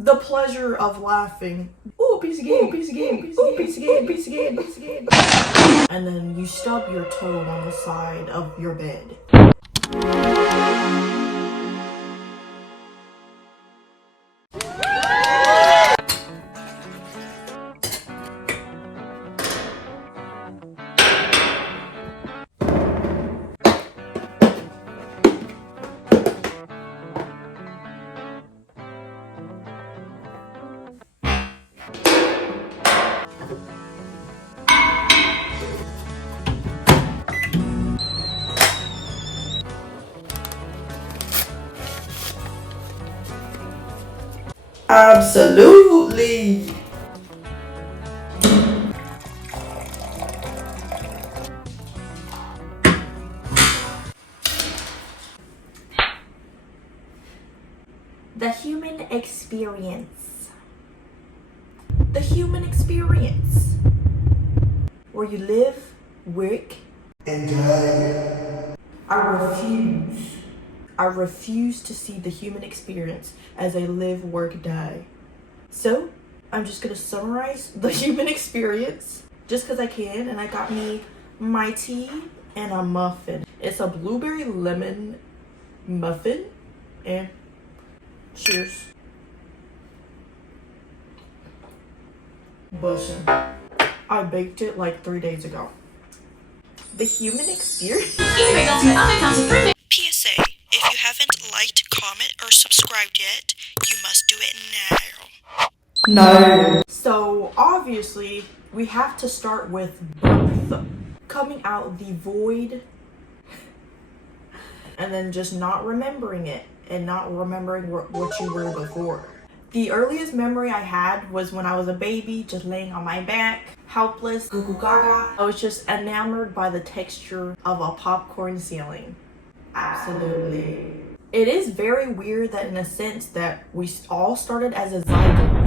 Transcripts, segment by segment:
The pleasure of laughing. Ooh, piece of game, piece of game, piece of game, piece of game, piece of game. And then you stub your toe on the side of your bed. Absolutely. The human experience. The human experience. Where you live, work, and die. I refuse to see the human experience as a live, work, die. So, I'm just gonna summarize the human experience just because I can, and I got me my tea and a muffin. It's a blueberry lemon muffin, and cheers. Bussin'. I baked it like 3 days ago. The human experience. PSA, if you haven't liked, comment, or subscribed yet, you must do it now. No. So, obviously, we have to start with birth. Coming out the void. And then just not remembering it. And not remembering what you were before. The earliest memory I had was when I was a baby, just laying on my back, helpless, goo goo gaga. I was just enamored by the texture of a popcorn ceiling. Absolutely. It is very weird that in a sense that we all started as a zygote.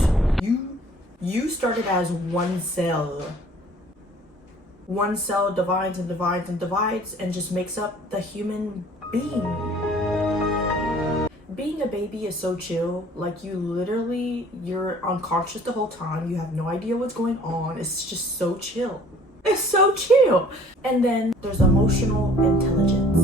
You started as one cell. One cell divides and divides and divides and just makes up the human being. Being a baby is so chill. Like you're unconscious the whole time. You have no idea what's going on. It's just so chill. It's so chill. And then there's emotional intelligence.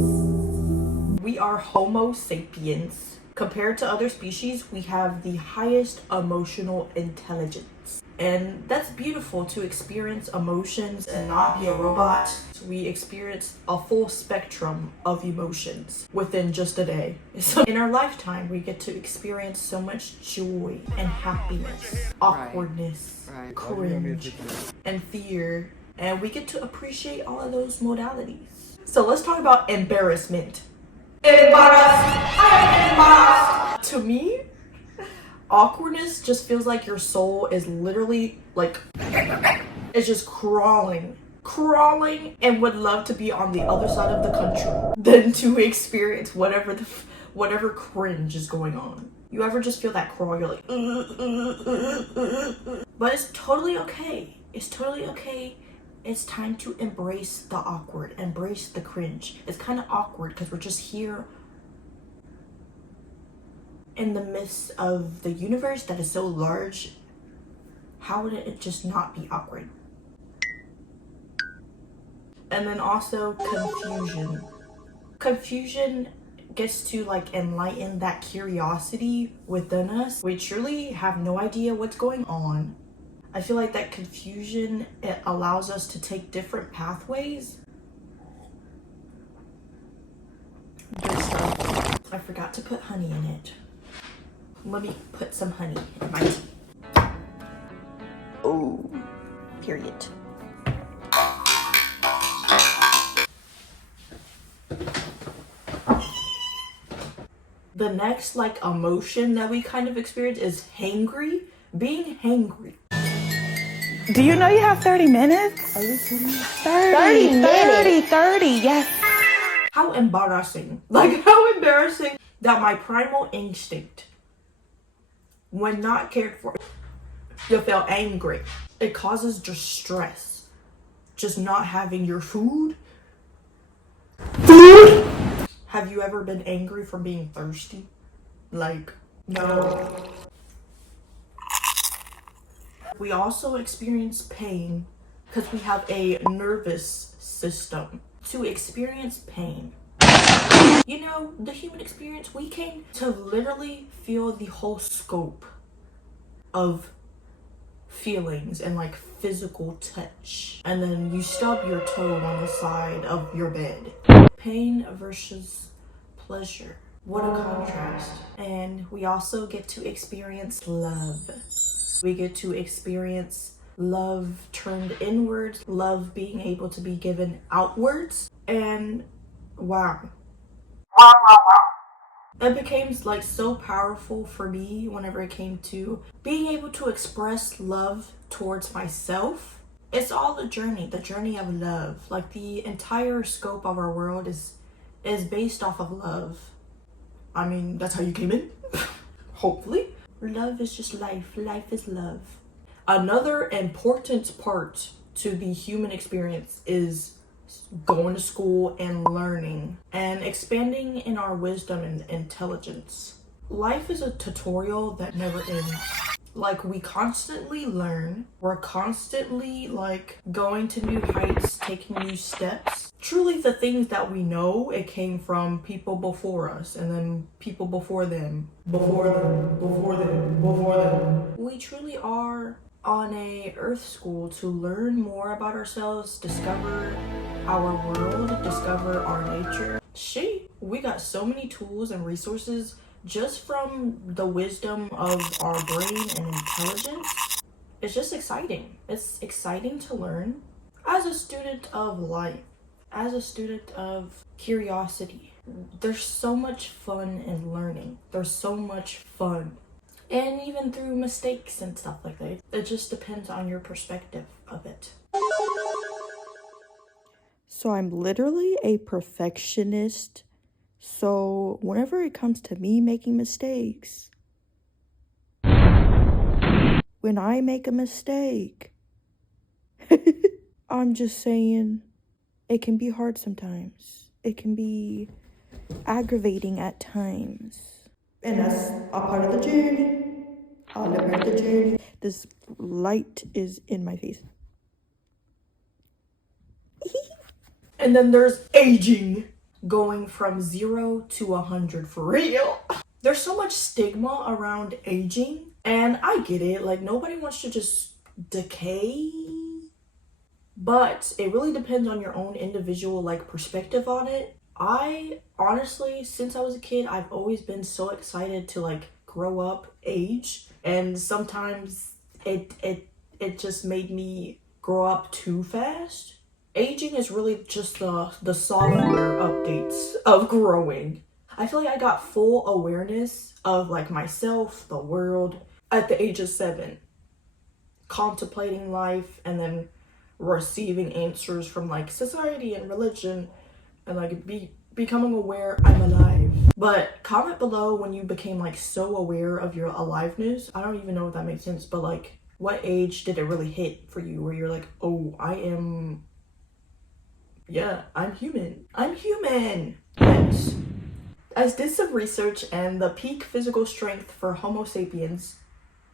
We are Homo sapiens. Compared to other species, we have the highest emotional intelligence. And that's beautiful, to experience emotions and not be a robot. We experience a full spectrum of emotions within just a day. So in our lifetime, we get to experience so much joy and happiness, awkwardness, cringe, and fear. And we get to appreciate all of those modalities. So let's talk about embarrassment. Embarrassed. To me, awkwardness just feels like your soul is literally like, it's just crawling and would love to be on the other side of the country than to experience whatever cringe is going on. You ever just feel that crawl? You're like, but it's totally okay. It's totally okay. It's time to embrace the awkward, embrace the cringe. It's kind of awkward because we're just here in the midst of the universe that is so large. How would it just not be awkward? And then also confusion. Confusion gets to like enlighten that curiosity within us. We truly have no idea what's going on. I feel like that confusion, it allows us to take different pathways. Good stuff. I forgot to put honey in it. Let me put some honey in my tea. Oh, period. The next like emotion that we kind of experience is hangry. Being hangry. Do you know you have 30 minutes? Are you kidding me? 30, yes. How embarrassing. Like, how embarrassing that my primal instinct, when not cared for, you feel angry. It causes distress. Just not having your food. Have you ever been angry from being thirsty? Like, No. We also experience pain because we have a nervous system to experience pain. You know, the human experience, we came to literally feel the whole scope of feelings and like physical touch. And then you stub your toe on the side of your bed. Pain versus pleasure. What a contrast. And we also get to experience love. We get to experience love turned inwards, love being able to be given outwards, and wow. It became like so powerful for me whenever it came to being able to express love towards myself. It's all the journey of love. Like the entire scope of our world is based off of love. I mean, that's how you came in. Hopefully. Love is just life. Life is love. Another important part to the human experience is going to school and learning and expanding in our wisdom and intelligence. Life is a tutorial that never ends. Like, we constantly learn. We're constantly like going to new heights, taking new steps. Truly, the things that we know, it came from people before us, and then people before them, before them, before them, before them. We truly are on a earth school to learn more about ourselves, discover our world, discover our nature. We got so many tools and resources just from the wisdom of our brain and intelligence. It's just exciting. It's exciting to learn. As a student of life, as a student of curiosity, there's so much fun in learning. There's so much fun. And even through mistakes and stuff like that. It just depends on your perspective of it. So I'm literally a perfectionist. So whenever it comes to me making mistakes, when I make a mistake, I'm just saying, it can be hard sometimes. It can be aggravating at times. And that's a part of the journey. All a part of the journey. This light is in my face. And then there's aging. Going from 0 to 100 for real. There's so much stigma around aging. And I get it. Like, nobody wants to just decay. But it really depends on your own individual like perspective on it. I honestly, since I was a kid, I've always been so excited to like grow up, age, and sometimes it just made me grow up too fast. Aging is really just the software updates of growing. I feel like I got full awareness of like myself, the world, at the age of 7. Contemplating life and then receiving answers from like society and religion and like becoming aware I'm alive. But comment below when you became like so aware of your aliveness. I don't even know if that makes sense, but like what age did it really hit for you where you're like, oh, I'm human. I'm human. Yes. I did some research and the peak physical strength for Homo sapiens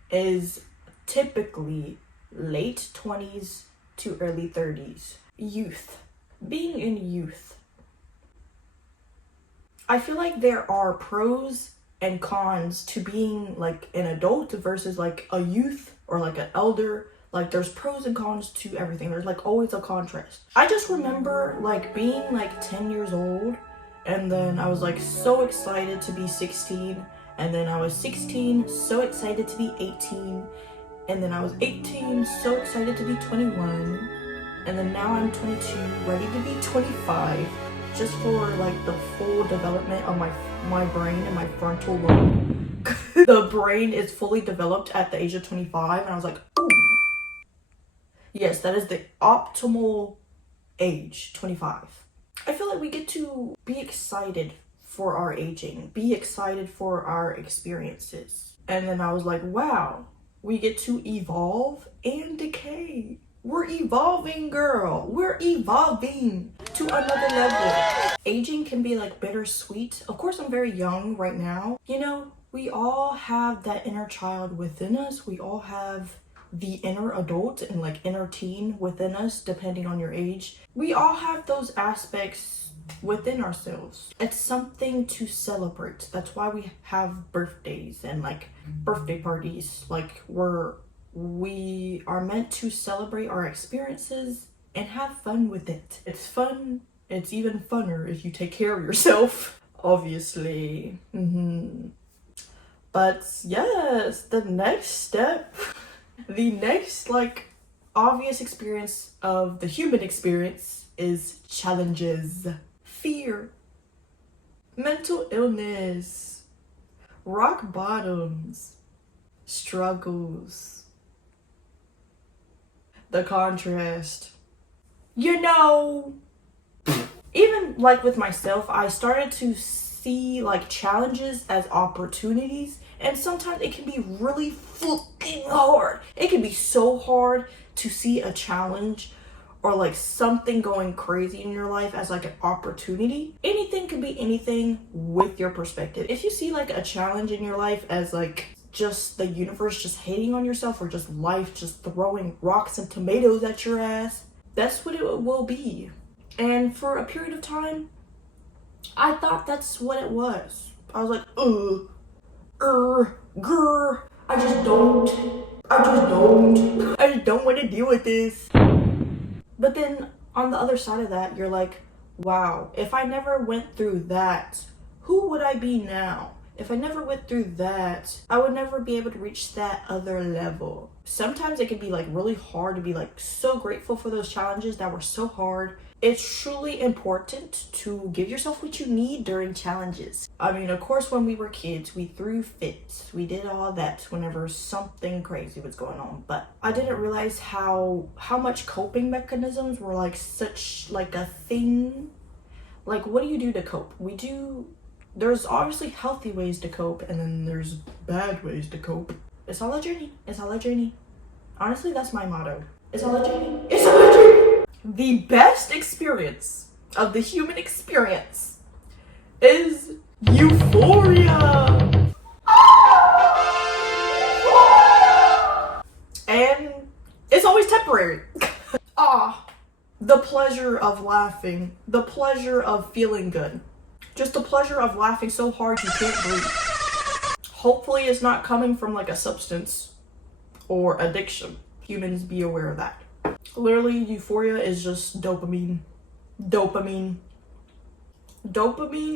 is typically late 20s to early 30s. Youth. Being in youth. I feel like there are pros and cons to being like an adult versus like a youth or like an elder. Like there's pros and cons to everything. There's like always a contrast. I just remember like being like 10 years old and then I was like so excited to be 16 and then I was 16 so excited to be 18 and then I was 18 so excited to be 21 and then now I'm 22 ready to be 25 just for like the full development of my brain and my frontal lobe. The brain is fully developed at the age of 25 and I was like, ooh. Yes, that is the optimal age, 25. I feel like we get to be excited for our aging, be excited for our experiences. And then I was like, wow, we get to evolve and decay. We're evolving, girl. We're evolving to another level. Aging can be like bittersweet. Of course, I'm very young right now. You know, We all have that inner child within us. We all have the inner adult and like inner teen within us, depending on your age. We all have those aspects within ourselves. It's something to celebrate. That's why we have birthdays and like birthday parties. Like we are meant to celebrate our experiences and have fun with it. It's fun. It's even funner if you take care of yourself, obviously. But yes, the next step, the next like obvious experience of the human experience is challenges, fear, mental illness, rock bottoms, struggles, the contrast. You know, even like with myself, I started to see like challenges as opportunities, and sometimes it can be really fucking hard. It can be so hard to see a challenge or like something going crazy in your life as like an opportunity. Anything can be anything with your perspective. If you see like a challenge in your life as like just the universe just hating on yourself, or just life just throwing rocks and tomatoes at your ass, that's what it will be. And for a period of time, I thought that's what it was. I was like, I just don't want to deal with this. But then on the other side of that, you're like, wow, if I never went through that, who would I be now? If I never went through that, I would never be able to reach that other level. Sometimes it can be like really hard to be like so grateful for those challenges that were so hard. It's truly important to give yourself what you need during challenges. I mean, of course, when we were kids, we threw fits. We did all that whenever something crazy was going on. But I didn't realize how much coping mechanisms were like such like a thing. Like, what do you do to cope? There's obviously healthy ways to cope, and then there's bad ways to cope. It's all a journey. It's all a journey. Honestly, that's my motto. It's all a journey. It's all a journey. The best experience of the human experience is euphoria. And it's always temporary. The pleasure of laughing, the pleasure of feeling good. Just the pleasure of laughing so hard you can't breathe. Hopefully it's not coming from like a substance or addiction. Humans, be aware of that. Literally, euphoria is just dopamine. Dopamine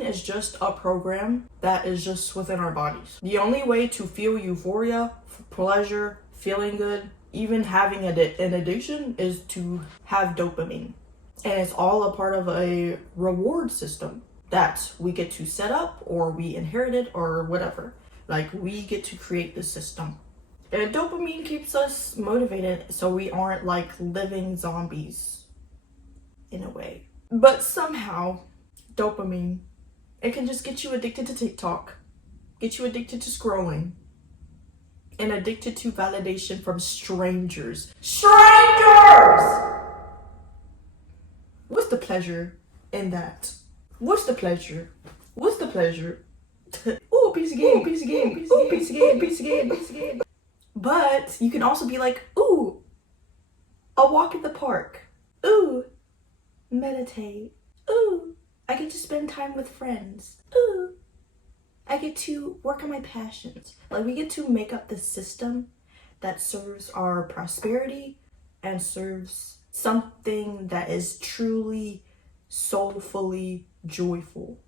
is just a program that is just within our bodies. The only way to feel euphoria, pleasure, feeling good, even having an addiction is to have dopamine. And it's all a part of a reward system that we get to set up, or we inherited, or whatever. Like, we get to create the system. And dopamine keeps us motivated so we aren't like living zombies in a way. But somehow, dopamine, it can just get you addicted to TikTok, get you addicted to scrolling, and addicted to validation from strangers. What's the pleasure in that? What's the pleasure? Ooh, piece of game. But you can also be like, ooh, a walk in the park. Ooh, meditate. Ooh, I get to spend time with friends. Ooh, I get to work on my passions. Like, we get to make up the system that serves our prosperity and serves something that is truly, soulfully joyful.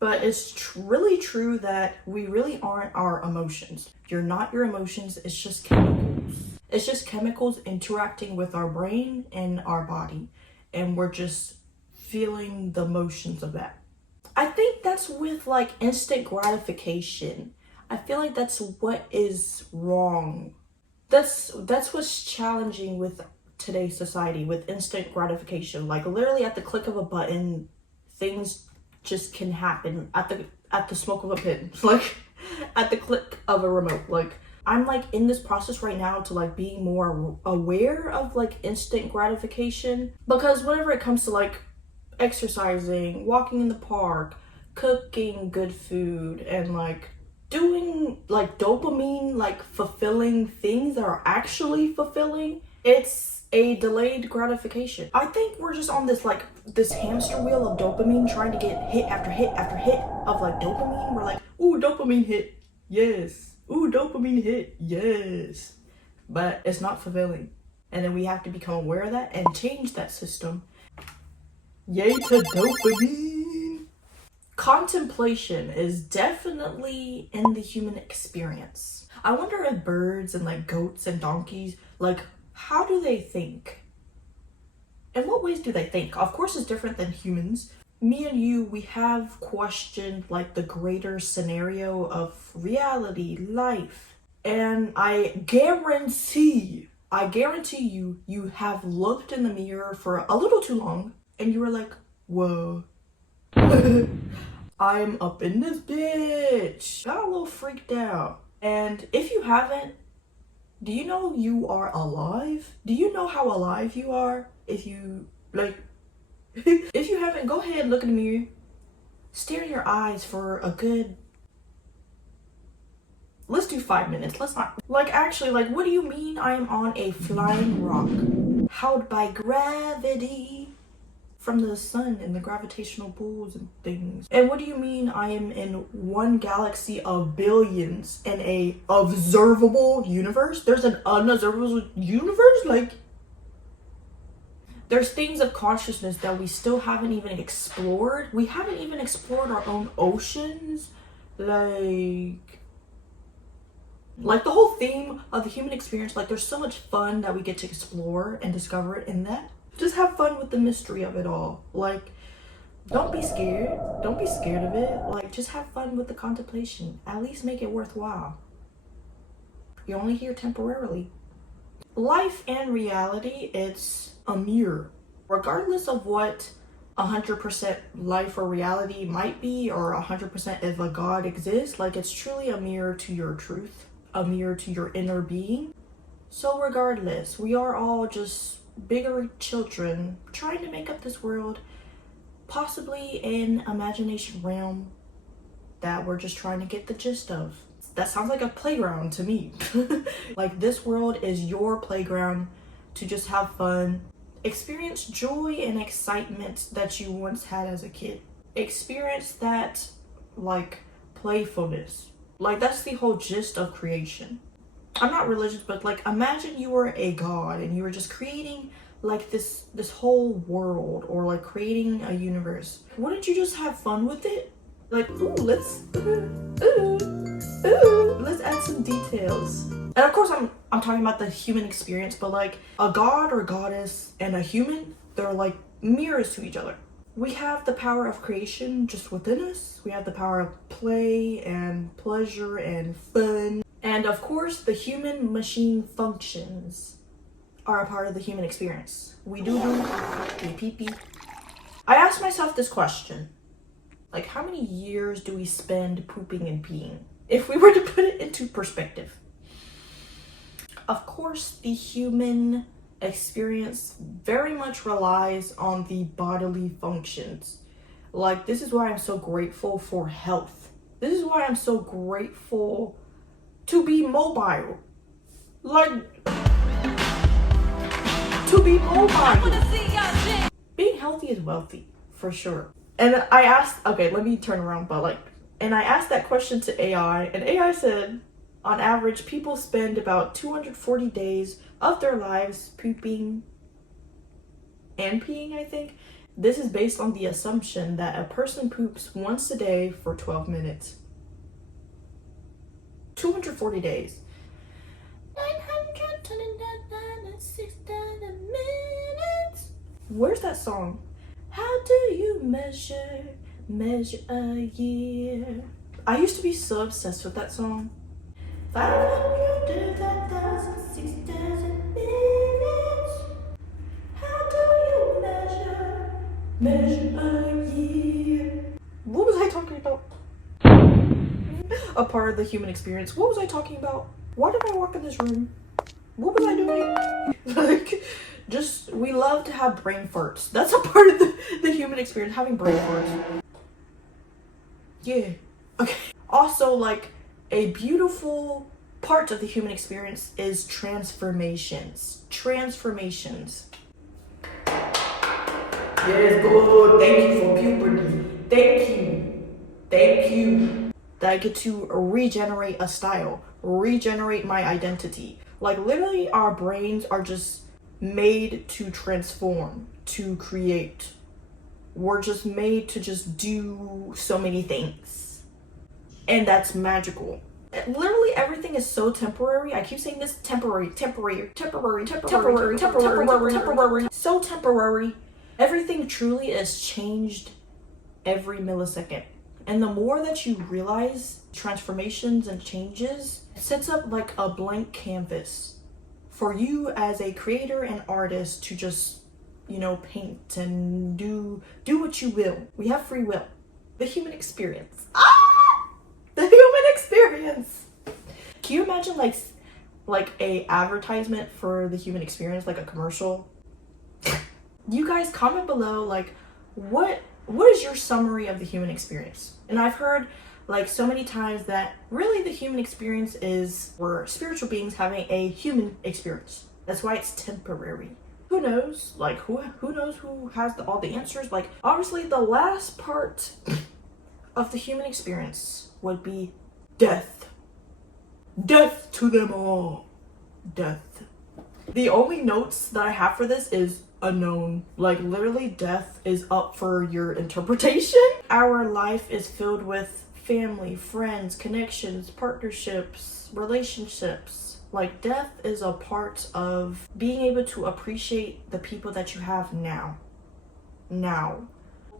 But it's really true that we really aren't our emotions. You're not your emotions, it's just chemicals. It's just chemicals interacting with our brain and our body. And we're just feeling the motions of that. I think that's with like instant gratification. I feel like that's what is wrong. That's what's challenging with today's society, with instant gratification. Like, literally at the click of a button, things just can happen at the smoke of a pin. Like, at the click of a remote. Like, I'm like in this process right now to like being more aware of like instant gratification, because whenever it comes to like exercising, walking in the park, cooking good food, and like doing like dopamine, like fulfilling things that are actually fulfilling. It's a delayed gratification. I think we're just on this like this hamster wheel of dopamine, trying to get hit after hit after hit of like dopamine. We're like, ooh, dopamine hit, yes. Ooh, dopamine hit, yes. But it's not fulfilling. And then we have to become aware of that and change that system. Yay to dopamine. Contemplation is definitely in the human experience. I wonder if birds and like goats and donkeys, like, how do they think? In what ways do they think? Of course, it's different than humans. Me and you, we have questioned like the greater scenario of reality, life. And I guarantee you, you have looked in the mirror for a little too long and you were like, whoa. I'm up in this bitch. Got a little freaked out. And if you haven't, do you know you are alive? Do you know how alive you are? If you, like, if you haven't, go ahead, look in the mirror. Stare in your eyes for a good, let's do 5 minutes. Let's not, like, actually, like, what do you mean I am on a flying rock? Held by gravity from the sun and the gravitational pulls and things. And what do you mean I am in one galaxy of billions in a observable universe? There's an unobservable universe? Like, there's things of consciousness that we still haven't even explored. We haven't even explored our own oceans. Like the whole theme of the human experience, like there's so much fun that we get to explore and discover in that. Just have fun with the mystery of it all. Like, don't be scared. Don't be scared of it. Like, just have fun with the contemplation. At least make it worthwhile. You're only here temporarily. Life and reality, it's a mirror. Regardless of what 100% life or reality might be, or 100% if a God exists, like, it's truly a mirror to your truth, a mirror to your inner being. So regardless, we are all just bigger children trying to make up this world, possibly in imagination realm that we're just trying to get the gist of. That sounds like a playground to me. Like, this world is your playground to just have fun, experience joy and excitement that you once had as a kid, experience that like playfulness. Like, that's the whole gist of creation. I'm not religious, but like, imagine you were a god and you were just creating like this whole world, or like creating a universe. Wouldn't you just have fun with it? Like, ooh, let's add some details. And of course, I'm talking about the human experience, but like a god or goddess and a human, they're like mirrors to each other. We have the power of creation just within us. We have the power of play and pleasure and fun. And of course, the human machine functions are a part of the human experience. We Doodoo, we Peepee. I asked myself this question. Like, how many years do we spend pooping and peeing? If we were to put it into perspective. Of course, the human experience very much relies on the bodily functions. Like, this is why I'm so grateful for health. This is why I'm so grateful to be mobile. Like, to be mobile. Being healthy is wealthy, for sure. And I asked, okay, let me turn around, but like, and I asked that question to AI, and AI said, on average, people spend about 240 days of their lives pooping and peeing, I think. This is based on the assumption that a person poops once a day for 12 minutes. 240 days. 929 minutes. Where's that song? How do you measure a year? I used to be so obsessed with that song. 500,006,000 minutes. How do you measure a year? What was I talking about? A part of the human experience. What was I talking about? Why did I walk in this room? What was I doing? Like, just, we love to have brain farts. That's a part of the human experience, having brain farts. Yeah. Okay. Also, like, A beautiful part of the human experience is transformations. Transformations. Yes, good. Thank you for puberty. Thank you. Thank you. That I get to regenerate a style, regenerate my identity. Like literally our brains are just made to transform, to create. We're just made to just do so many things. And that's magical. Literally everything is so temporary. I keep saying this, temporary. So temporary. Everything truly is changed every millisecond. And the more that you realize transformations and changes, it sets up like a blank canvas for you as a creator and artist to just, you know, paint and do what you will. We have free will. The human experience. The human experience. Can you imagine like a advertisement for the human experience, like a commercial? You guys comment below, like, what is your summary of the human experience? And I've heard like so many times that really the human experience is we're spiritual beings having a human experience. That's why it's temporary. Who knows? Like who knows who has all the answers? Like obviously the last part of the human experience would be death. Death to them all. Death. The only notes that I have for this is unknown. Like literally death is up for your interpretation. Our life is filled with family, friends, connections, partnerships, relationships. Like death is a part of being able to appreciate the people that you have now.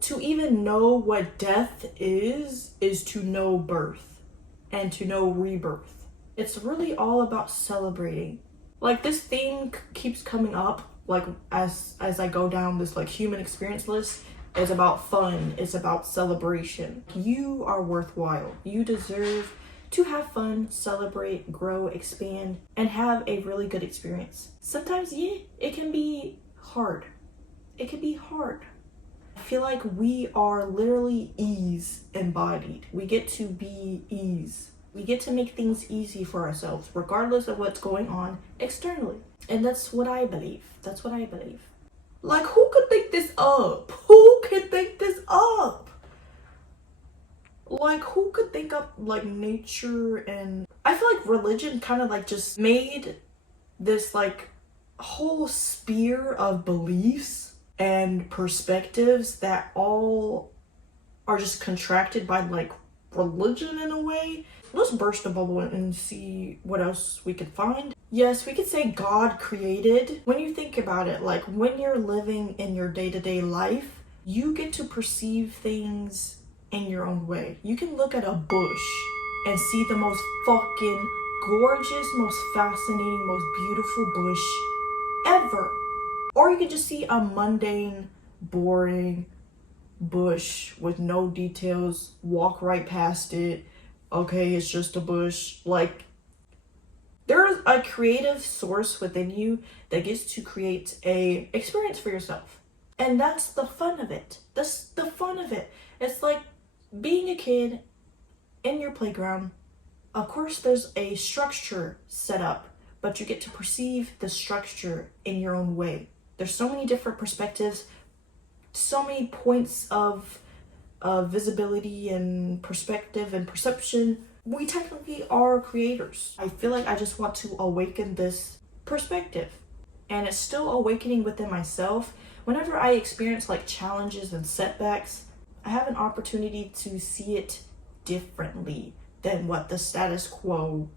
To even know what death is to know birth and to know rebirth. It's really all about celebrating. Like this theme keeps coming up, like as I go down this like human experience list. It's about fun, it's about celebration. You are worthwhile. You deserve to have fun, celebrate, grow, expand, and have a really good experience. Sometimes, yeah, it can be hard. It can be hard. I feel like we are literally ease embodied. We get to be ease. We get to make things easy for ourselves, regardless of what's going on externally. And that's what I believe. That's what I believe. Like, who could think this up? Who could think this up? Like, who could think up, like, nature and... I feel like religion kind of, like, just made this, like, whole sphere of beliefs and perspectives that all are just contracted by, like, religion in a way. Let's burst the bubble and see what else we could find. Yes, we could say God created. When you think about it, like when you're living in your day-to-day life, you get to perceive things in your own way. You can look at a bush and see the most fucking gorgeous, most fascinating, most beautiful bush ever. Or you could just see a mundane, boring bush with no details, walk right past it. Okay, it's just a bush. Like, there's a creative source within you that gets to create a experience for yourself. And that's the fun of it. That's the fun of it. It's like being a kid in your playground. Of course, there's a structure set up, but you get to perceive the structure in your own way. There's so many different perspectives, so many points of visibility and perspective and perception. We technically are creators. I feel like I just want to awaken this perspective, and it's still awakening within myself. Whenever I experience like challenges and setbacks, I have an opportunity to see it differently than what the status quo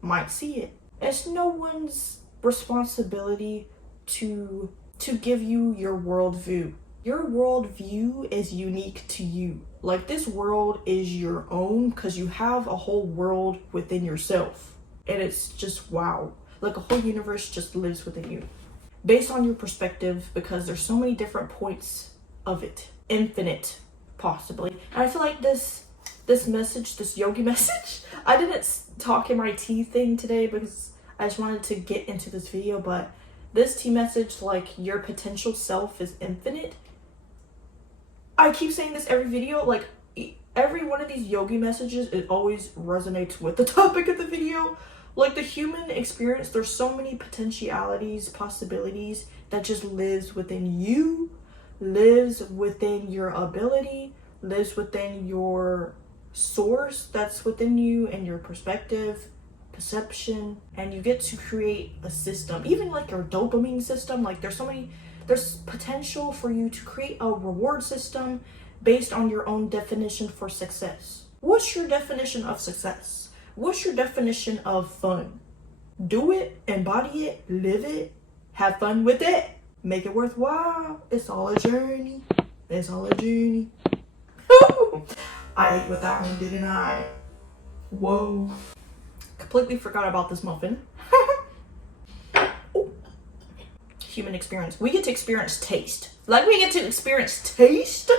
might see it. It's no one's responsibility to give you your worldview. Your worldview is unique to you. Like, this world is your own because you have a whole world within yourself. And it's just wow. Like, a whole universe just lives within you. Based on your perspective, because there's so many different points of it. Infinite, possibly. And I feel like this message, this yogi message, I didn't talk in my tea thing today because I just wanted to get into this video, but this tea message, like, your potential self is infinite. I keep saying this every video, like, Every one of these yogi messages, it always resonates with the topic of the video. Like the human experience, there's so many potentialities, possibilities that just lives within you, lives within your ability, lives within your source that's within you and your perspective, perception, and you get to create a system, even like your dopamine system. Like there's potential for you to create a reward system based on your own definition for success. What's your definition of success? What's your definition of fun? Do it, embody it, live it, have fun with it, make it worthwhile. It's all a journey. It's all a journey. I ate with that one, didn't I? Whoa. Completely forgot about this muffin. Ooh. Human experience. We get to experience taste. Like we get to experience taste?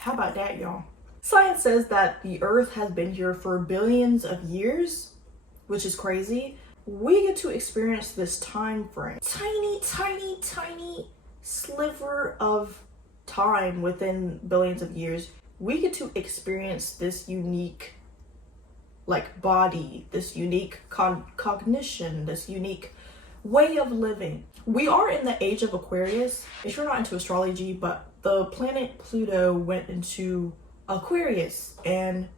How about that, y'all? Science says that the earth has been here for billions of years, which is crazy. We get to experience this time frame. Tiny, tiny, tiny sliver of time within billions of years. We get to experience this unique like body, this unique cognition, this unique way of living. We are in the age of Aquarius. If you're not into astrology, but the planet Pluto went into Aquarius, and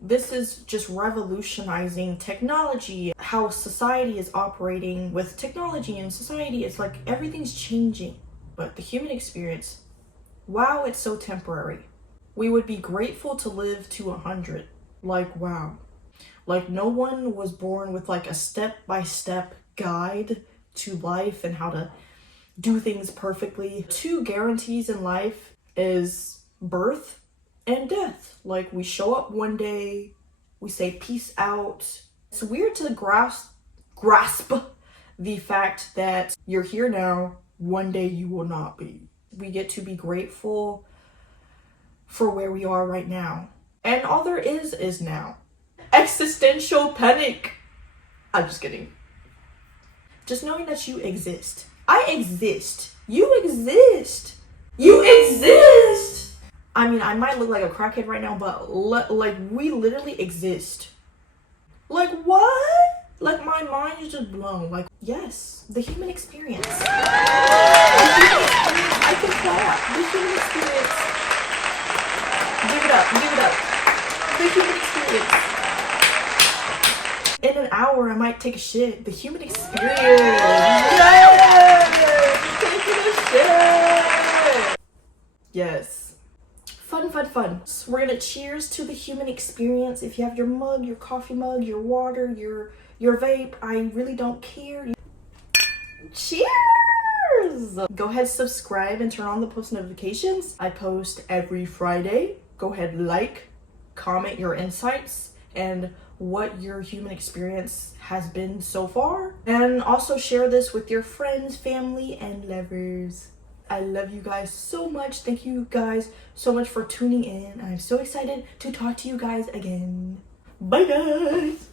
this is just revolutionizing technology, how society is operating with technology and society. It's like everything's changing, but the human experience, wow, it's so temporary. We would be grateful to live to 100. Like, wow. Like no one was born with like a step-by-step guide to life and how to do things perfectly. 2 guarantees in life is birth and death. Like we show up one day, we say peace out. It's weird to grasp the fact that you're here now, one day you will not be. We get to be grateful for where we are right now. And all there is now. Existential panic. I'm just kidding. Just knowing that you exist. I exist. You exist. You exist. I mean, I might look like a crackhead right now, but like we literally exist. Like what? Like my mind is just blown. Like yes, the human experience. I can clap. The human experience. Give it up. Give it up. The human experience. In an hour, I might take a shit. The human experience. Yes! Taking a shit. Yes. Fun, fun, fun. So we're gonna cheers to the human experience. If you have your mug, your coffee mug, your water, your vape, I really don't care. Cheers! Go ahead, subscribe and turn on the post notifications. I post every Friday. Go ahead, like, comment your insights and what your human experience has been so far. And also share this with your friends, family, and lovers. I love you guys so much. Thank you guys so much for tuning in. I'm so excited to talk to you guys again. Bye guys!